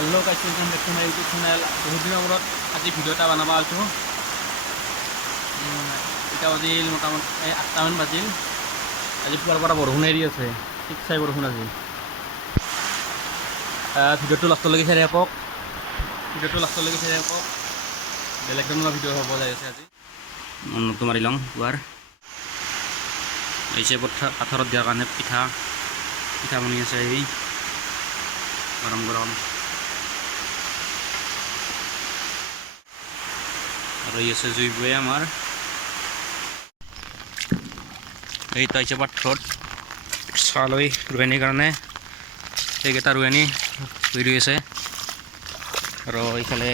hello guys welcome back to my YouTube channel बहुत दिन मূৰত আজি ভিডিও এটা বনাবা আলছো এটা বাজিল মোটামুটি 8টা মান বাজিল আজি পুৱাৰ পৰা বৰষুণ এৰি আছে ঠিক চাই বৰষুণ আজি ভিডিওটো লাষ্টলৈকে চাই থাকক বেলেগ ধৰণৰ ভিডিও হ'ব যাই আছে আজি মনটো মাৰি লওঁ পুৱাৰ এইছে পাথৰত দিয়াৰ কাৰণে পিঠা বনি আছে এই গৰম আৰু এই আছে জুইবয়ে আমাৰ এই তাইছে পাথৰত চালৈ ৰুৱেনিৰ কাৰণে এইকেইটা ৰুৱেনি ৰুই আছে আৰু এইফালে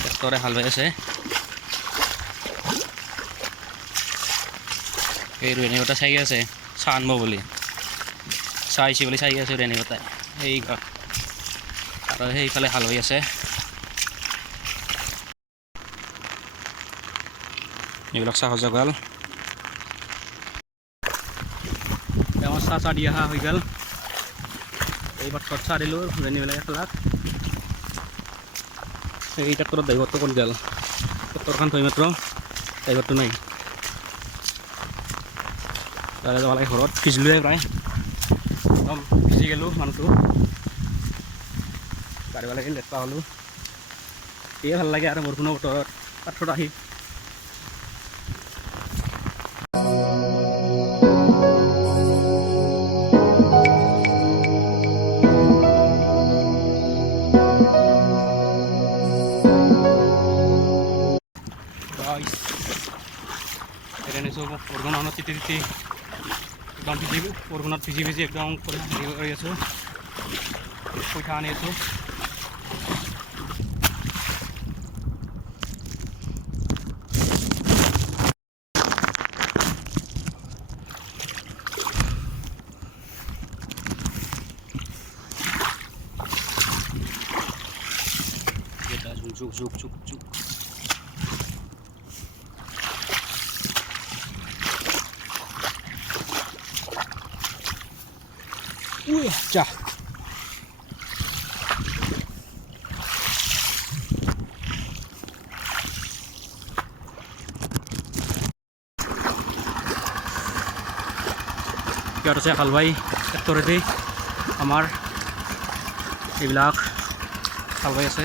ট্ৰেক্টৰে হাল বাই আছে এই ৰুৱেনিকেইটা চাই আছে চাহ আনিব বুলি চাহ আহিছে বুলি চাই আছে ৰুৱেনিকেইটাই এই আৰু সেইফালে হাল বাই আছে এইবিলাক চাহ জগাল আমাৰ চাহ দিয়া হৈ গ'ল এইবাৰ চাহ দিলোঁ ৰুৱেনিবিলাক এখেলাক এই ট্ৰেক্টৰত ড্ৰাইভাৰটো ক'ত গ'ল ট্ৰেক্টৰখন থৈ মাত্ৰ ড্ৰাইভাৰটো নাই তাৰে যাব লাগে ঘৰত ভিজিলোৱে প্ৰায় একদম ভিজি গ'লোঁ মানুহটো গাড়ী লাগিল লেটপা হ'লোঁ সেয়ে ভাল লাগে আৰু বৰষুণৰ বতৰত পাথৰত আহি বৰষুণত তিতি একদম বৰষুণত ভিজি একদম কৰি আছোঁ পইঠা আনি আছোঁ চুক যা ইয়াত আছে হালবাই ট্ৰেক্টৰেদি আমাৰ এইবিলাক হালবাই আছে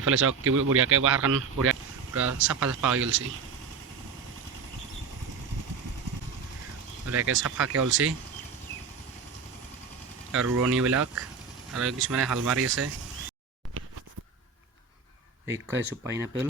এইফালে চাওক কি বঢ়িয়াকৈ বাহাৰখন বঢ়িয়া পুৰা চাফা হৈ গ'লছে বঢ়িয়াকৈ চাফাকৈ হ'লছে আৰু ৰোৱনীবিলাক আৰু কিছুমানে হাল মাৰি আছে এই খাইছোঁ পাইনাপেল